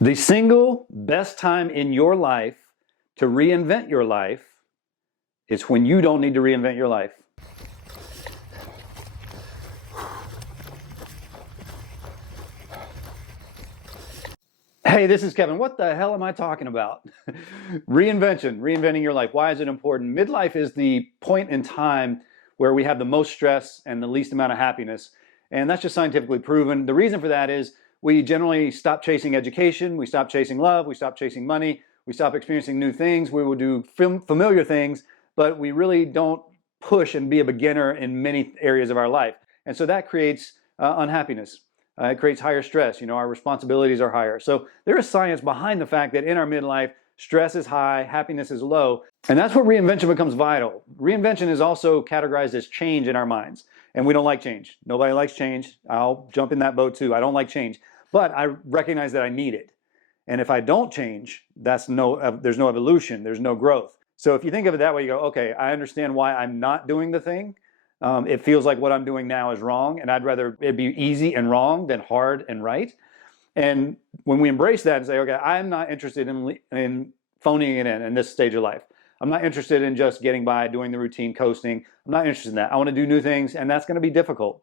The single best time in your life to reinvent your life is when you don't need to reinvent your life. Hey, this is Kevin. What the hell am I talking about? Reinventing your life. Why is it important? Midlife is the point in time where we have the most stress and the least amount of happiness. And that's just scientifically proven. The reason for that is we generally stop chasing education, we stop chasing love, we stop chasing money, we stop experiencing new things, we will do familiar things, but we really don't push and be a beginner in many areas of our life. And so that creates unhappiness. It creates higher stress. Our responsibilities are higher. So there is science behind the fact that in our midlife, stress is high, happiness is low, and that's where reinvention becomes vital. Reinvention is also categorized as change in our minds, and we don't like change. Nobody likes change. I'll jump in that boat too. I don't like change, but I recognize that I need it. And if I don't change, there's no evolution, there's no growth. So if you think of it that way, you go, okay, I understand why I'm not doing the thing. It feels like what I'm doing now is wrong, and I'd rather it be easy and wrong than hard and right. And when we embrace that and say, okay, I'm not interested in phoning it in this stage of life. I'm not interested in just getting by, doing the routine, coasting. I'm not interested in that. I want to do new things, and that's going to be difficult.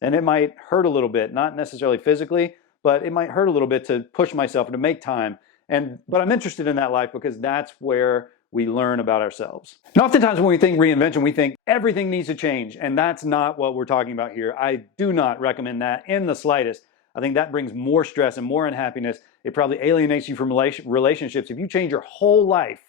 And it might hurt a little bit, not necessarily physically, but it might hurt a little bit to push myself and to make time. But I'm interested in that life because that's where we learn about ourselves. And oftentimes when we think reinvention, we think everything needs to change, and that's not what we're talking about here. I do not recommend that in the slightest. I think that brings more stress and more unhappiness. It probably alienates you from relationships. If you change your whole life,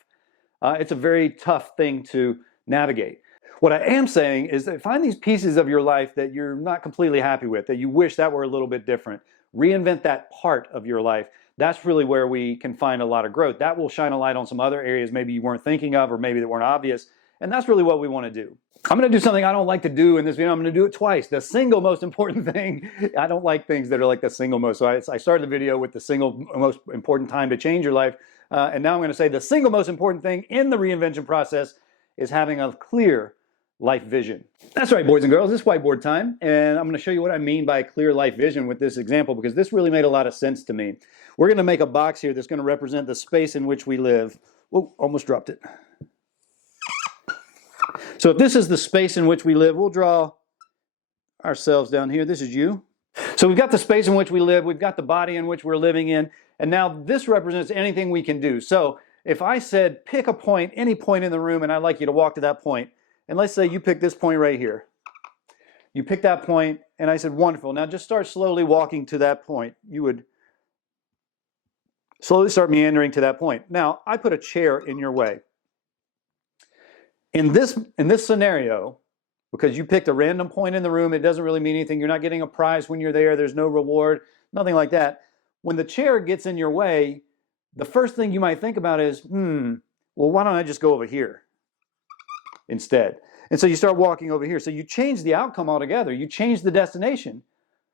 it's a very tough thing to navigate. What I am saying is that find these pieces of your life that you're not completely happy with, that you wish that were a little bit different. Reinvent that part of your life. That's really where we can find a lot of growth. That will shine a light on some other areas maybe you weren't thinking of or maybe that weren't obvious. And that's really what we want to do. I'm going to do something I don't like to do in this video. I'm going to do it twice. The single most important thing. I don't like things that are like the single most. So I started the video with the single most important time to change your life. And now I'm going to say the single most important thing in the reinvention process is having a clear life vision. That's right, boys and girls, it's whiteboard time, and I'm going to show you what I mean by clear life vision with this example because this really made a lot of sense to me. We're going to make a box here that's going to represent the space in which we live. Oh, almost dropped it. So if this is the space in which we live, we'll draw ourselves down here. This is you. So we've got the space in which we live, we've got the body in which we're living in, and now this represents anything we can do. So if I said pick a point, any point in the room, and I'd like you to walk to that point, and let's say you pick this point right here. You pick that point, and I said, wonderful. Now just start slowly walking to that point. You would slowly start meandering to that point. Now, I put a chair in your way. In this scenario, because you picked a random point in the room, it doesn't really mean anything. You're not getting a prize when you're there. There's no reward, nothing like that. When the chair gets in your way, the first thing you might think about is, well, why don't I just go over here instead? And so you start walking over here. So you change the outcome altogether. You change the destination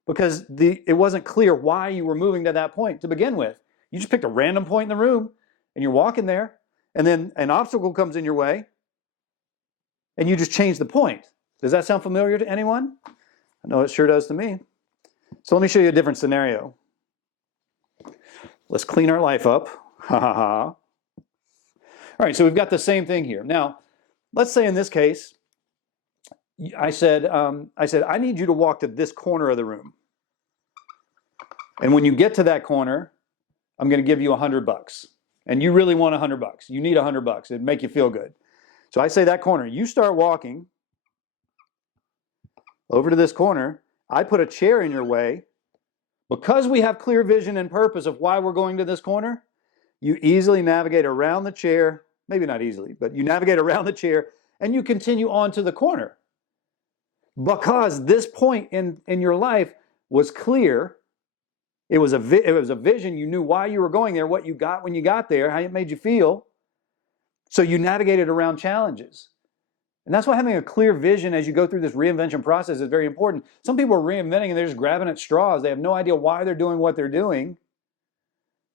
because it wasn't clear why you were moving to that point to begin with. You just picked a random point in the room and you're walking there, and then an obstacle comes in your way and you just change the point. Does that sound familiar to anyone? I know it sure does to me. So let me show you a different scenario. Let's clean our life up. Ha ha ha. All right, so we've got the same thing here. Now, let's say in this case, I said, I need you to walk to this corner of the room. And when you get to that corner, I'm going to give you $100. And you really want $100. You need $100. It'd make you feel good. So I say that corner. You start walking over to this corner. I put a chair in your way. Because we have clear vision and purpose of why we're going to this corner, you easily navigate around the chair. Maybe not easily, but you navigate around the chair and you continue on to the corner. Because this point in your life was clear. It was a vision. You knew why you were going there, what you got when you got there, how it made you feel. So you navigated around challenges. And that's why having a clear vision as you go through this reinvention process is very important. Some people are reinventing and they're just grabbing at straws. They have no idea why they're doing what they're doing.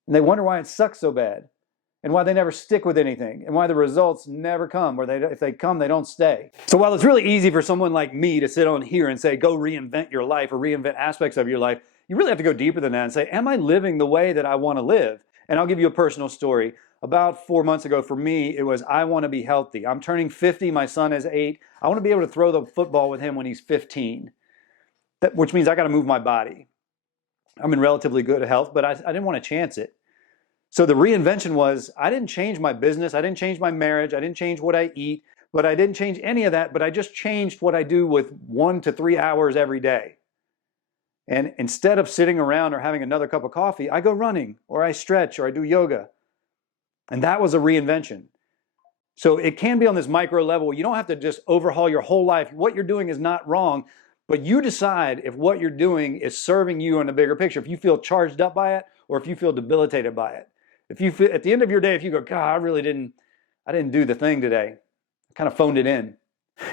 And they wonder why it sucks so bad. And why they never stick with anything. And why the results never come. Or if they come, they don't stay. So while it's really easy for someone like me to sit on here and say, go reinvent your life or reinvent aspects of your life, you really have to go deeper than that and say, am I living the way that I want to live? And I'll give you a personal story. About 4 months ago, for me, it was, I want to be healthy. I'm turning 50. My son is 8. I want to be able to throw the football with him when he's 15, which means I got to move my body. I'm in relatively good health, but I didn't want to chance it. So the reinvention was, I didn't change my business. I didn't change my marriage. I didn't change what I eat, but I didn't change any of that. But I just changed what I do with 1 to 3 hours every day. And instead of sitting around or having another cup of coffee, I go running or I stretch or I do yoga. And that was a reinvention. So it can be on this micro level. You don't have to just overhaul your whole life. What you're doing is not wrong, but you decide if what you're doing is serving you in a bigger picture. If you feel charged up by it or if you feel debilitated by it. If you feel, at the end of your day, if you go, God, I didn't do the thing today. I kind of phoned it in.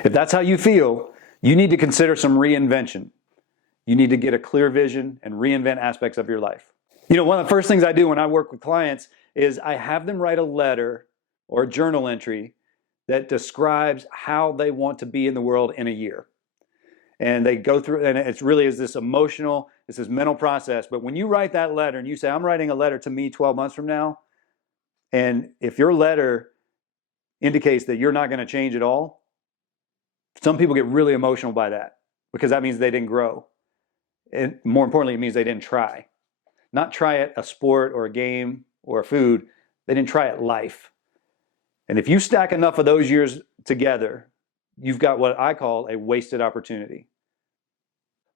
If that's how you feel, you need to consider some reinvention. You need to get a clear vision and reinvent aspects of your life. One of the first things I do when I work with clients is I have them write a letter or a journal entry that describes how they want to be in the world in a year. And they go through, and it really is this emotional, this is mental process. But when you write that letter and you say, I'm writing a letter to me 12 months from now, and if your letter indicates that you're not going to change at all, some people get really emotional by that because that means they didn't grow. And more importantly, it means they didn't try. Not try at a sport or a game or a food, they didn't try at life. And if you stack enough of those years together, you've got what I call a wasted opportunity.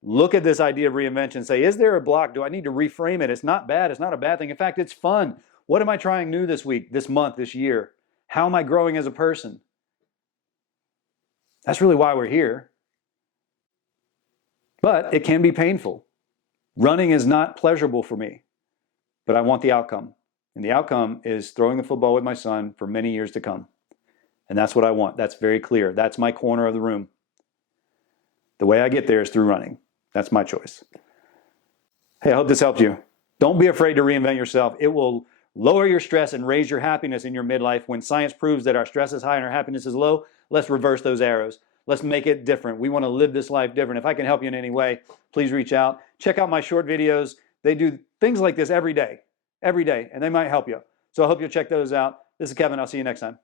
Look at this idea of reinvention and say, is there a block? Do I need to reframe it? It's not bad. It's not a bad thing. In fact, it's fun. What am I trying new this week, this month, this year? How am I growing as a person? That's really why we're here. But it can be painful. Running is not pleasurable for me, but I want the outcome. And the outcome is throwing the football with my son for many years to come. And that's what I want. That's very clear. That's my corner of the room. The way I get there is through running. That's my choice. Hey, I hope this helped you. Don't be afraid to reinvent yourself. It will lower your stress and raise your happiness in your midlife. When science proves that our stress is high and our happiness is low, let's reverse those arrows. Let's make it different. We want to live this life different. If I can help you in any way, please reach out. Check out my short videos. They do things like this every day, and they might help you. So I hope you'll check those out. This is Kevin. I'll see you next time.